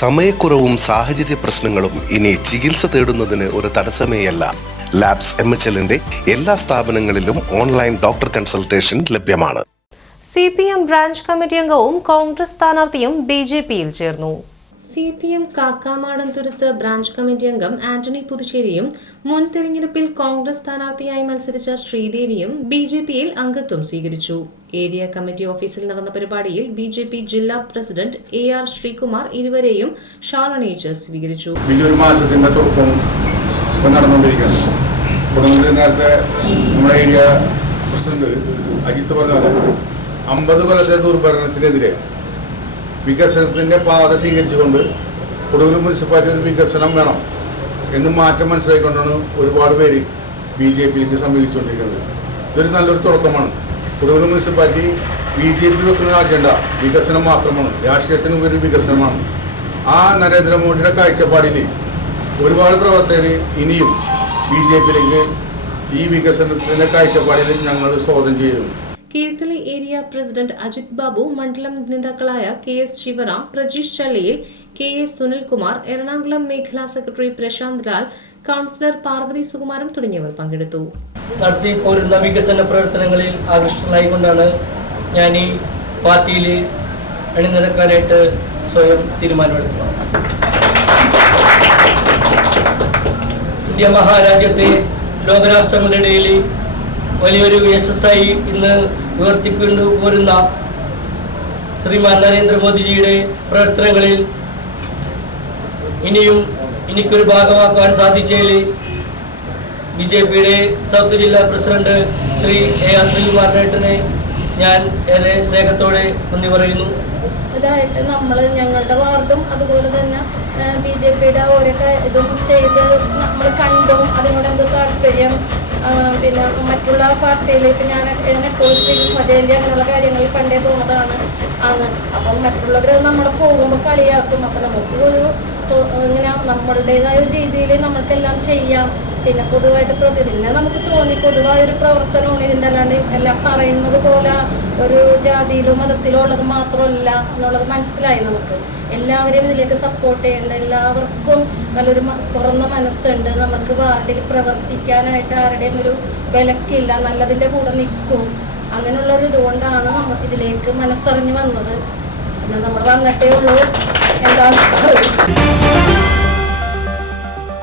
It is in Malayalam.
സമയക്കുറവും സാഹചര്യ പ്രശ്നങ്ങളും ഇനി ചികിത്സ തേടുന്നതിന് ഒരു തടസ്സമേയല്ല. ലാബ്സ് എം എച്ച് എല്ലിന്റെ എല്ലാ സ്ഥാപനങ്ങളിലും ഓൺലൈൻ ഡോക്ടർ കൺസൾട്ടേഷൻ ലഭ്യമാണ്. C P M branch committee അംഗവും കോൺഗ്രസ് സ്ഥാനാർത്ഥിയും ബി ജെ പിയിൽ ചേർന്നു. C P M Kakkamadanthuruthu branch committee അംഗം ആന്റണി പുതുശ്ശേരിയും മുൻ തെരഞ്ഞെടുപ്പിൽ കോൺഗ്രസ് സ്ഥാനാർത്ഥിയായി മത്സരിച്ച ശ്രീദേവിയും ബി ജെ പിയിൽ അംഗത്വം സ്വീകരിച്ചു. ഏരിയ കമ്മിറ്റി ഓഫീസിൽ നടന്ന പരിപാടിയിൽ ബി ജെ പി ജില്ലാ പ്രസിഡന്റ് എ ആർ ശ്രീകുമാർ ഇരുവരെയും ഷാൾ അണിയിച്ച് സ്വീകരിച്ചു. അജിത്ത് പറഞ്ഞ അമ്പത് കൊല്ലത്തെ ദുർഭരണത്തിനെതിരെ വികസനത്തിന്റെ പാത സ്വീകരിച്ചുകൊണ്ട് കൊടുങ്ങല്ലൂർ മുനിസിപ്പാലിറ്റി ഒരു വികസനം വേണം എന്ന് മാറ്റം മനസ്സിലാക്കിക്കൊണ്ടാണ് ഒരുപാട് പേര് ബി ജെ പിയിലേക്ക് സമീപിച്ചുകൊണ്ടിരിക്കുന്നത്. ഇതൊരു നല്ലൊരു തുടക്കമാണ്. Kodungallur municipality B J P വെക്കുന്ന അജണ്ട വികസനം മാത്രമാണ്. രാഷ്ട്രീയത്തിന് ഒരു വികസനമാണ്. ആ നരേന്ദ്രമോദിയുടെ കാഴ്ചപ്പാടിൽ ഒരുപാട് പ്രവർത്തകർ ഇനിയും ബി ജെ പിയിലേക്ക് ഈ വികസനത്തിന്റെ കാഴ്ചപ്പാടിൽ ഞങ്ങൾ സ്വാഗതം ചെയ്യുന്നു. കീഴ്ത്തലി ഏരിയ പ്രസിഡന്റ് അജിത് ബാബു മണ്ഡലം നേതാക്കളായ K S Sivaram Prajeesh Challiyil K S Sunilkumar Ernakulam മേഖലാ സെക്രട്ടറി പ്രശാന്ത് ലാൽ കൗൺസിലർ പാർവതി സുകുമാരൻ തുടങ്ങിയവർ പങ്കെടുത്തു. നടത്തി പോരുന്ന വികസന പ്രവർത്തനങ്ങളിൽ ആകൃഷ്ടനായിക്കൊണ്ടാണ് ഞാൻ ഈ പാർട്ടിയിൽ അണിനിരക്കാനായിട്ട് സ്വയം തീരുമാനമെടുത്തത്. ഇന്ത്യ മഹാരാജ്യത്തെ ലോകരാഷ്ട്രങ്ങളുടെ ഇടയിൽ വലിയൊരു യശസ്സായി ഇന്ന് ഉയർത്തിക്കൊണ്ടു പോരുന്ന ശ്രീമാൻ നരേന്ദ്രമോദിജിയുടെ പ്രവർത്തനങ്ങളിൽ ഇനിയും എനിക്കൊരു ഭാഗമാക്കാൻ സാധിച്ചതിൽ ബി ജെ പിയുടെ സൗത്ത് ജില്ലാ പ്രസിഡന്റ് ശ്രീ എ ആർ ശ്രീകുമാരനേട്ടനെ ഞാൻ ഏറെ സ്നേഹത്തോടെ നന്ദി പറയുന്നു. ഇതായിട്ട് നമ്മൾ ഞങ്ങളുടെ വാർഡും അതുപോലെ തന്നെ ബി ജെ പിയുടെ ഓരോ ഇതും ചെയ്ത് നമ്മൾ കണ്ടും അതിനോട് എന്തോ താല്പര്യം. പിന്നെ മറ്റുള്ള പാർട്ടിയിലേക്ക് ഞാൻ ഞാൻ പോയി ശ്രീ സ്വജയന്തി അങ്ങനെയുള്ള കാര്യങ്ങളിൽ പണ്ടേ പോകുന്നതാണ് അന്ന് അപ്പം മറ്റുള്ളവർ നമ്മളെ പോകുമ്പോൾ കളിയാക്കും. അപ്പം നമുക്ക് ഒരു ഇങ്ങനെ നമ്മളുടേതായ ഒരു രീതിയിൽ നമ്മൾക്കെല്ലാം ചെയ്യാം. പിന്നെ പൊതുവായിട്ട് പ്രവർത്തി പിന്നെ നമുക്ക് തോന്നി പൊതുവായ ഒരു പ്രവർത്തനമാണ് ഇതിന്റെ അല്ലാണ്ട് എല്ലാം പറയുന്നത് പോലെ ഒരു ജാതിയിലോ മതത്തിലോ ഉള്ളത് മാത്രമല്ല എന്നുള്ളത് മനസ്സിലായി നമുക്ക്. എല്ലാവരെയും ഇതിലേക്ക് സപ്പോർട്ട് ചെയ്യേണ്ട എല്ലാവർക്കും നല്ലൊരു തുറന്ന മനസ്സുണ്ട്. നമുക്ക് വാർഡിൽ പ്രവർത്തിക്കാനായിട്ട് ആരുടെയും ഒരു വിലക്കില്ല നല്ലതിന്റെ കൂടെ നിൽക്കും. അങ്ങനെയുള്ള ഒരു ഇതുകൊണ്ടാണ് നമ്മൾ ഇതിലേക്ക് മനസ്സറിഞ്ഞ് വന്നത്. പിന്നെ നമ്മൾ വന്നിട്ടേ ഉള്ളൂ. എന്താണ്?